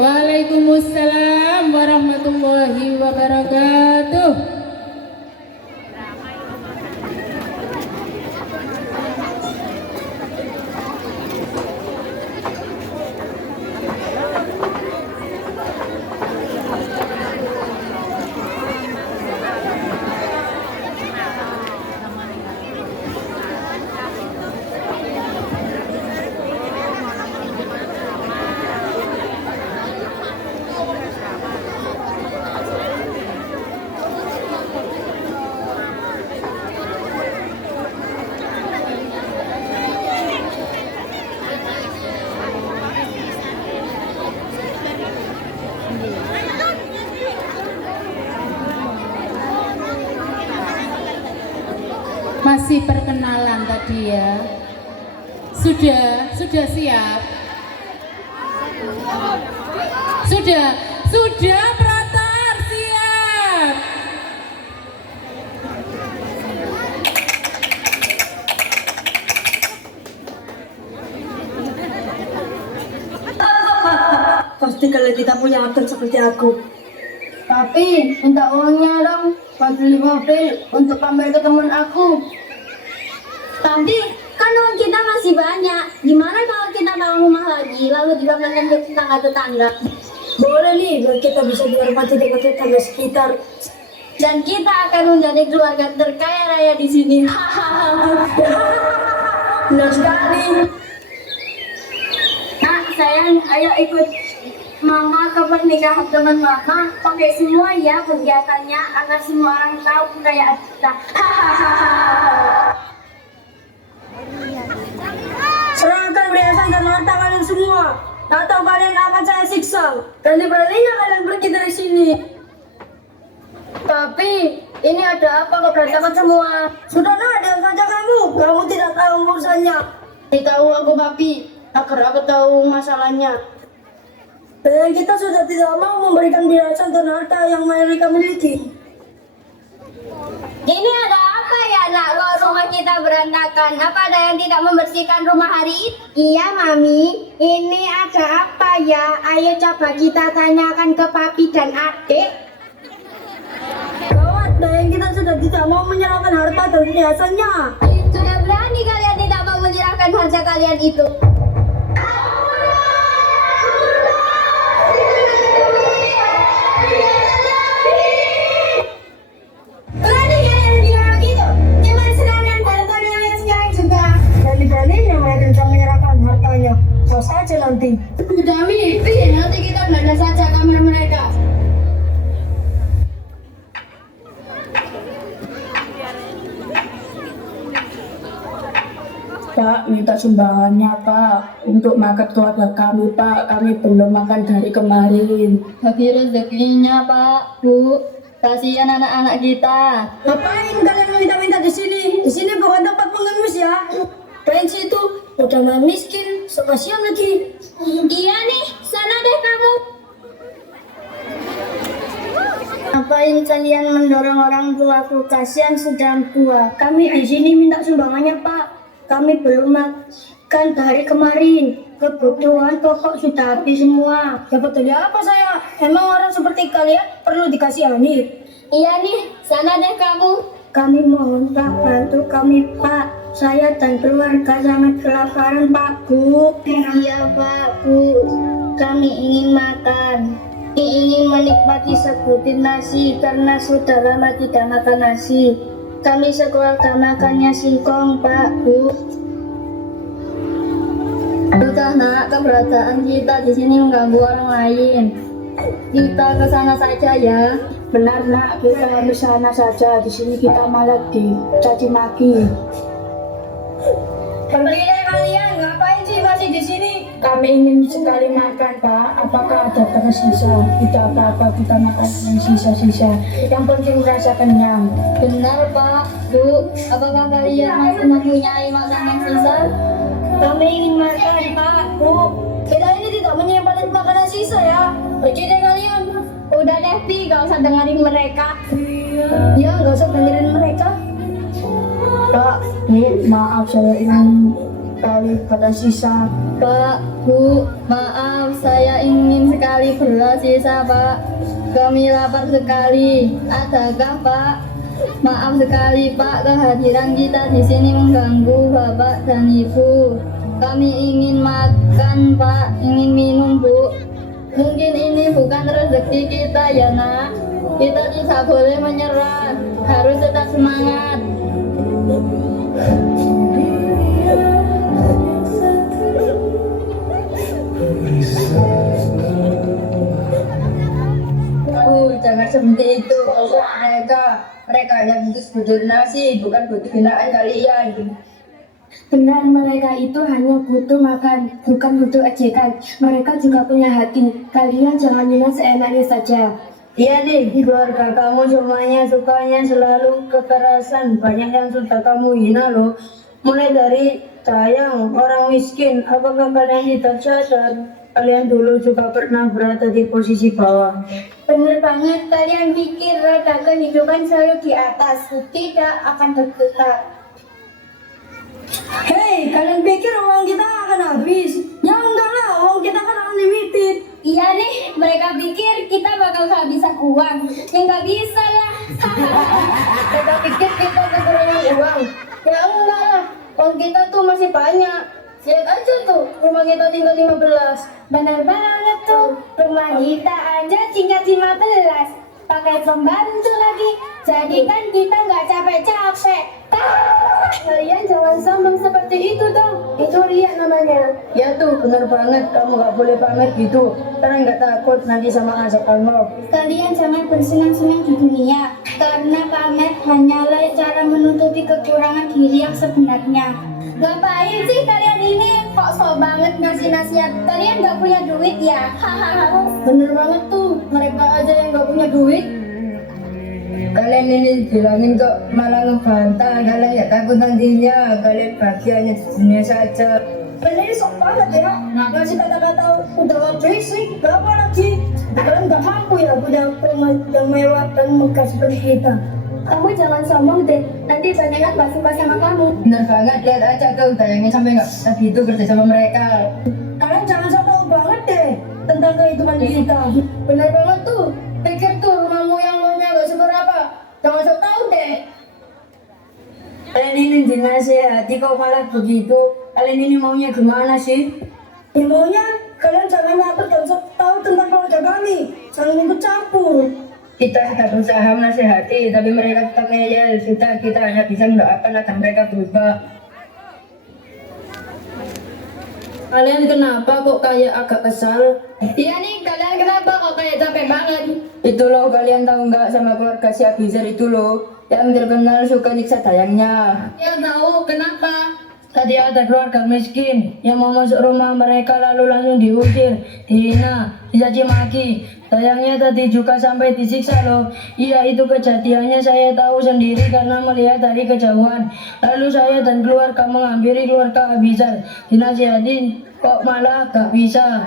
Waalaikumsalam warahmatullahi wabarakatuh. Masih perkenalan tadi ya. Sudah siap. Sudah Pratar siap. Pasti kalian tidak punya aktor seperti aku. Tapi minta uangnya dong buat beli mobil untuk pamer ke teman aku. Tapi kan uang kita masih banyak. Gimana kalau kita bangun rumah lagi lalu dipamerkan ke tetangga-tetangga? Boleh nih, biar kita bisa dihormati dengan tetangga sekitar. Dan kita akan menjadi keluarga terkaya raya di sini. Benar sekali. Nah, sayang, ayo ikut Mama ke pernikahan teman Mama. Pakai semua ya kegiatannya agar semua orang tahu kekayaan kita. Serahkan perhiasan dan harta kalian semua, atau kalian akan saya siksa. Berani-beraninya kalian pergi dari sini. Tapi ini ada apa kok berantakan semua? Sudahlah, diam saja kamu. Kamu tidak tahu urusannya. Tahu aku papi, agar aku tahu masalahnya. Dan kita sudah tidak mau memberikan perhiasan dan harta yang mereka miliki. Ini ada apa ya nak? Kok rumah kita berantakan? Apa ada yang tidak membersihkan rumah hari ini? Iya Mami, ini ada apa ya? Ayo coba kita tanyakan ke papi dan adik. Gawat, dan kita sudah tidak mau menyerahkan harta dan perhiasannya. Sudah berani kalian tidak mau menyerahkan harta kalian itu? Berani kalian bilang begitu? Jangan serangan pada kalian sekarang juga. Berani-beraninya mereka tidak menyerahkan hartanya. Kau saja nanti. Sudah mimpi, nanti kita belanja saja kamar mereka. Pak, minta sumbangannya Pak untuk makan keluarga kami Pak. Kami belum makan dari kemarin. Bagi rezekinya Pak, Bu. Kasihan anak-anak kita. Ngapain kalian minta-minta di sini? Di sini bukan tempat mengemis ya. Kalian situ udah miskin, sekasian lagi. Iya nih, sana deh kamu. Ngapain kalian mendorong orang tuaku? Kasihan sedang tua. Kami di sini minta sumbangannya Pak. Kami belum makan dari kemarin. Kebutuhan pokok sudah habis semua. Dapat dari apa saya? Emang orang seperti kalian perlu dikasihani? Iya nih, sana deh kamu. Kami mohon Pak, bantu kami Pak. Saya dan keluarga sangat kelaparan Pak, Bu. Iya Pak, Bu. Kami ingin makan. Ingin menikmati sebutir nasi karena sudah lama tidak makan nasi. Kami sekeluarga makannya singkong Pak, Bu. Sudah nak, keberadaan kita di sini mengganggu orang lain. Kita ke sana saja ya. Benar nak, kita harus sana saja. Di sini kita malah dicaci maki. Pergi deh kalian, ngapain sih masih di sini? Kami ingin sekali makan Pak. Apakah ada tersisa? Tidak apa-apa, kita makan yang sisa-sisa. Yang penting merasa kenyang. Benar Pak, Bu. Apakah kalian masih mempunyai makanan yang sisa? Kami ingin makan Pak, Bu. Kita ini tidak menyimpan makanan sisa ya. Pergi deh kalian. Udah deh Pi, gak usah dengerin mereka. Ya, nggak usah dengerin mereka. Pak, Bu, maaf saya ingin sekali pada sisa. Pak, Bu, maaf, saya ingin sekali beras sisa, Pak. Kami lapar sekali. Adakah, Pak? Maaf sekali, Pak, kehadiran kita di sini mengganggu Bapak dan Ibu. Kami ingin makan, Pak, ingin minum, Bu. Mungkin ini bukan rezeki kita ya, Nak. Kita tidak boleh menyerah, harus tetap semangat. Jangan seperti itu. Mereka yang butuh sebetulnya nasi, bukan butuh hinaan kalian. Benar, mereka itu hanya butuh makan, bukan butuh ejekan. Mereka juga punya hati. Kalian jangan minum seenaknya saja. Iya nih, keluarga kamu semuanya sukanya selalu kekerasan. Banyak yang sudah kamu hina loh. Mulai dari sayang, orang miskin. Apakah kalian tidak sadar? Kalian dulu juga pernah berada di posisi bawah. Bener banget, kalian pikir roda kehidupan selalu di atas, tidak akan bergerak. Hei, kalian pikir uang kita akan habis? Ya enggak lah, uang kita kan unlimited. Iya nih, mereka pikir kita bakal kehabisan uang. Ya nggak bisa lah. Mereka pikir kita kekurangan uang. Ya enggak lah, uang kita tuh masih banyak. Lihat aja tuh, rumah kita tinggal 15. Benar banget tuh, rumah kita aja tinggal 15. Pakai pembantu lagi, jadi kan kita nggak capek-capek. Kalian jangan sombong seperti itu dong, itu riak namanya. Ya tuh, benar banget. Kamu gak boleh pamer gitu. Karena gak takut nanti sama azab Allah. Kalian jangan bersenang-senang di dunia, karena pamer hanyalah cara menutupi kekurangan diri yang sebenarnya. Ngapain sih kalian ini? Kok so banget ngasih nasihat? Kalian gak punya duit ya? Hahaha. Bener banget tuh. Mereka aja yang gak punya duit. Kalian ini bilangin kok malah ngebantah. Kalian gak takut nantinya. Kalian bahagianya di dunia saja. Bener sok banget ya. Ngasih kata-kata udah basic, berapa lagi? Kalian gak mampu ya punya rumah yang mewah dan megah seperti kita. Kamu jangan sombong deh, nanti banyak yang gak suka sama kamu. Bener banget. Lihat aja tuh. Bayangin sampai gak bisa gitu kerja sama mereka. Kalian jangan sok tahu banget deh tentang kehidupan kita. Bener banget tuh, pikir tuh rumahmu yang maunya gak seberapa. Jangan sok tahu deh. Kalian ini dinasehati kok malah begitu. Kalian ini maunya gimana sih? Ya maunya kalian jangan takut dan sok tahu tentang keluarga kami. Jangan ikut campur. Kita sudah berusaha menasehati, tapi mereka tetap ngeyel. Sudah, kita hanya bisa mendoakan agar mereka berubah. Kalian kenapa kok kayak agak kesal? Iya nih, kalian kenapa kok kayak capek banget? Itu loh, kalian tahu nggak sama keluarga si Abizar itu loh, yang terkenal suka nyiksa dayangnya. Ya tahu, kenapa? Tadi ada keluarga miskin yang mau masuk rumah mereka lalu langsung diusir, dihina, dicaci maki. Sayangnya tadi juga sampai disiksa loh. Iya, itu kejadiannya saya tahu sendiri karena melihat dari kejauhan. Lalu saya dan keluarga menghampiri keluarga Abizar. Dinasihatin kok malah gak bisa.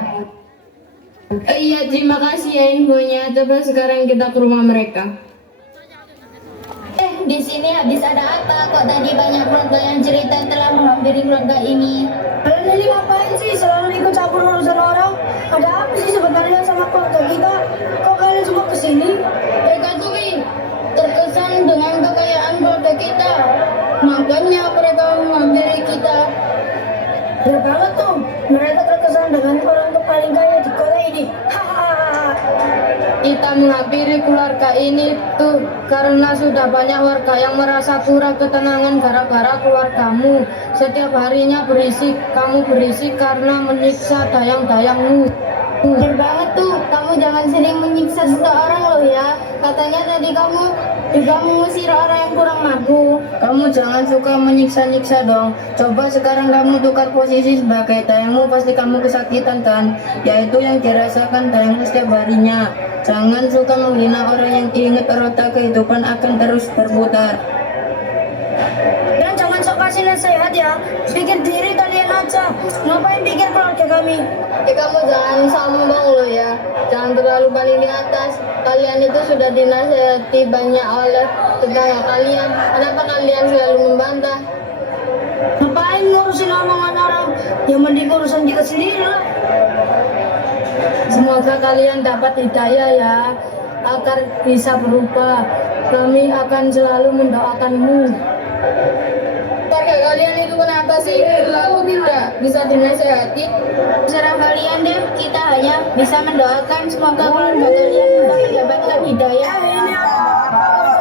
Iya, terima kasih ya infonya. Coba sekarang kita ke rumah mereka. Di sini habis ada apa? Kok tadi banyak keluarga yang cerita telah menghampiri keluarga ini? Kalian ini ngapain sih selalu ikut campur urusan orang? Ada apa sih sebenarnya sama keluarga kita? Kok kalian semua kesini? Mereka tuh terkesan dengan kekayaan keluarga kita. Makanya mereka menghampiri kita. Ya banget tuh, mereka terkesan dengan orang paling kaya di kota ini. Hahaha. Kita menghampiri keluarga ini tuh karena sudah banyak warga yang merasa kurang ketenangan gara-gara keluargamu. Setiap harinya berisik, kamu berisik karena menyiksa dayang-dayangmu. Bener banget tuh, kamu jangan sering menyiksa seseorang loh ya. Katanya tadi kamu juga mengusir orang yang kurang mampu. Kamu jangan suka menyiksa-nyiksa dong. Coba sekarang kamu tukar posisi sebagai dayangmu, pasti kamu kesakitan kan? Yaitu yang dirasakan dayangmu setiap harinya. Jangan suka menghina orang yang ingat roda kehidupan akan terus berputar. Dan jangan sok kasih nasihat ya. Pikir diri kalian aja. Ngapain pikir keluarga kami? Kamu jangan sombong loh ya. Jangan terlalu paling di atas. Kalian itu sudah dinasehati banyak oleh tetangga kalian. Kenapa kalian selalu membantah? Ngapain ngapain ngurusin omongan orang? Ya mending urusan kita sendiri lah. Semoga kalian dapat hidayah ya, agar bisa berubah. Kami akan selalu mendoakanmu. Kakak kalian itu kenapa sih lalu tidak bisa dinasehati? Serah kalian deh, kita hanya bisa mendoakan semoga keluarga kalian bisa mendapatkan hidayah.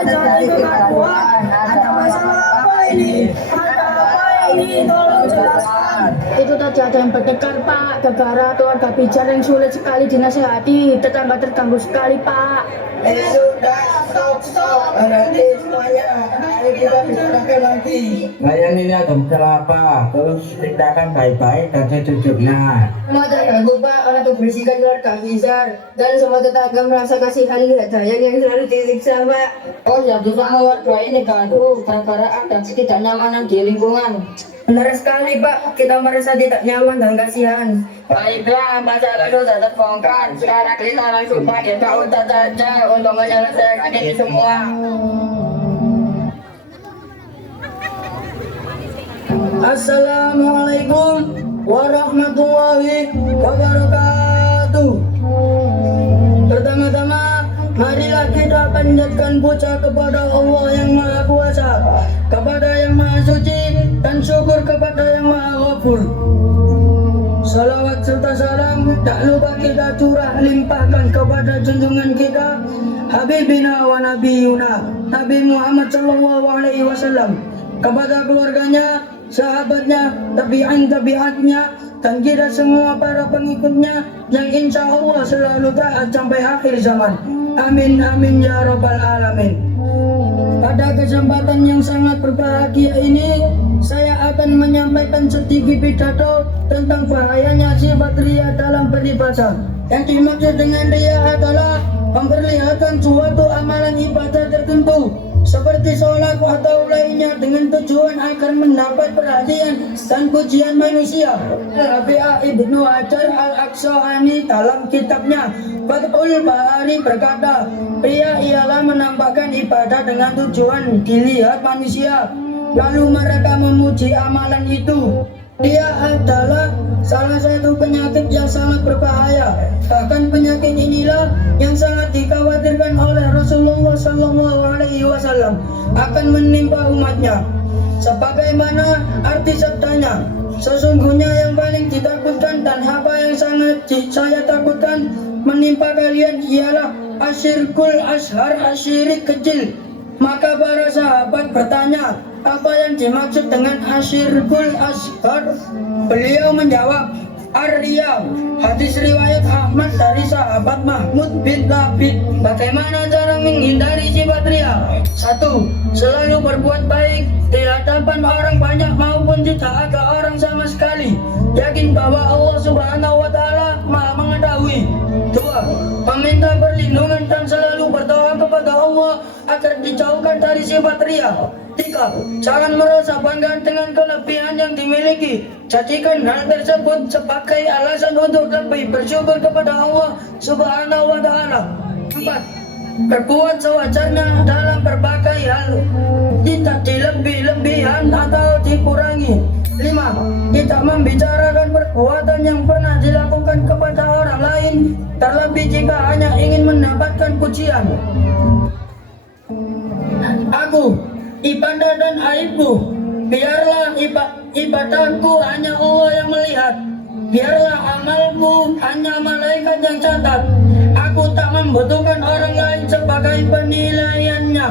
Jadi ketakuan. Ada masalah apa ini? Ada apa ini? Tolong jelaskan. Itu tadi ada yang bertengkar Pak, gara-gara keluarga Pijar yang sulit sekali dinasehati, tetangga terganggu sekali Pak. Sudah, stop. Berhenti semuanya. Ayo kita bicarakan lagi. Kalian ini ada masalah apa? Terus ceritakan baik-baik dan sejujurnya. Semua terganggu Pak oleh kebersihan keluarga Pijar, dan semua tetangga merasa kasihan lihat Dayang yang selalu disiksa Pak. Oh ya, semua warga ini gaduh gara-gara ada ketidaknyamanan di lingkungan. Benar sekali Pak, kita merasa tidak nyaman dan kasihan. Baiklah, masalah itu sudah terbongkar. Sekarang kita langsung pakai Pak Ustadz saja untuk menyelesaikan ini semua. Assalamualaikum warahmatullahi wabarakatuh. Pertama-tama, marilah kita panjatkan puja kepada Allah yang Maha Kuasa, kepada yang Maha Suci, dan syukur kepada yang Maha Ghafur. Salawat serta salam tak lupa kita curah limpahkan kepada junjungan kita Habibina wa Nabiyuna Nabi Muhammad sallallahu alaihi wasallam, kepada keluarganya, sahabatnya, tabi'atnya, dan kita semua para pengikutnya yang insya Allah selalu taat sampai akhir zaman. Amin amin ya rabbal alamin. Pada kesempatan yang sangat berbahagia ini, saya akan menyampaikan sedikit pidato tentang bahayanya sifat riya dalam beribadah. Yang dimaksud dengan riya adalah memperlihatkan suatu amalan ibadah tertentu seperti sholat atau lainnya dengan tujuan agar mendapat perhatian dan pujian manusia. Rabi'ah Ibnu Hajar Al-Aqsani dalam kitabnya Fathul Bari berkata, riya ialah menampakkan ibadah dengan tujuan dilihat manusia, lalu mereka memuji amalan itu. Riya adalah salah satu penyakit yang sangat berbahaya. Bahkan penyakit inilah yang sangat dikhawatirkan oleh Rasulullah SAW akan menimpa umatnya. Sebagaimana arti sabdanya, sesungguhnya yang paling ditakutkan dan apa yang sangat saya takutkan menimpa kalian ialah asyirkul ashar, asyirik kecil. Maka para sahabat bertanya, apa yang dimaksud dengan asyirkul ashar? Beliau menjawab, ar-riya. Hadis riwayat Ahmad dari sahabat Mahmud bin Labid. Bagaimana cara menghindari sifat riya? 1. Selalu berbuat baik di hadapan orang banyak maupun tidak ada orang sama sekali. Yakin bahwa Allah Subhanahu wa Ta'ala Maha mengetahui. 2. Meminta perlindungan dan selalu berdoa kepada Allah agar dijauhkan dari sifat riya. 3. Jangan merasa bangga dengan kelebihan yang dimiliki. Jadikan hal tersebut sebagai alasan untuk lebih bersyukur kepada Allah Subhanahu wa Ta'ala. 4. Berbuat sewajarnya dalam berbagai hal, tidak dilebih-lebihan atau dikurangi. 5. Tidak membicarakan perbuatan yang pernah dilakukan kepada orang lain, terlebih jika hanya ingin mendapatkan pujian. Aku, ibadah dan aibku, biarlah ibadahku hanya Allah yang melihat. Biarlah amalku hanya malaikat yang catat. Aku tak membutuhkan orang lain sebagai penilaiannya.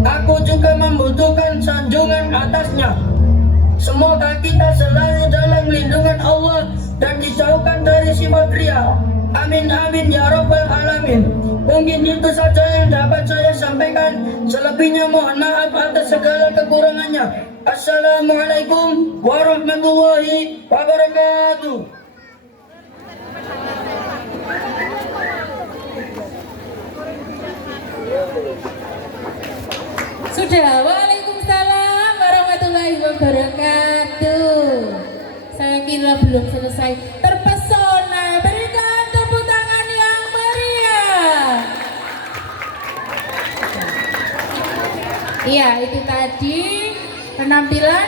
Aku juga membutuhkan sanjungan atasnya. Semoga kita selalu dalam lindungan Allah dan dijauhkan dari sifat riya. Amin amin ya rabbal alamin. Mungkin itu saja yang dapat saya sampaikan. Selebihnya mohon maaf atas segala kekurangannya. Assalamualaikum warahmatullahi wabarakatuh. Sudah, waalaikumsalam warahmatullahi wabarakatuh. Saya kira belum selesai. Terpesona, berikan tepuk tangan yang meriah. Iya, itu tadi penampilan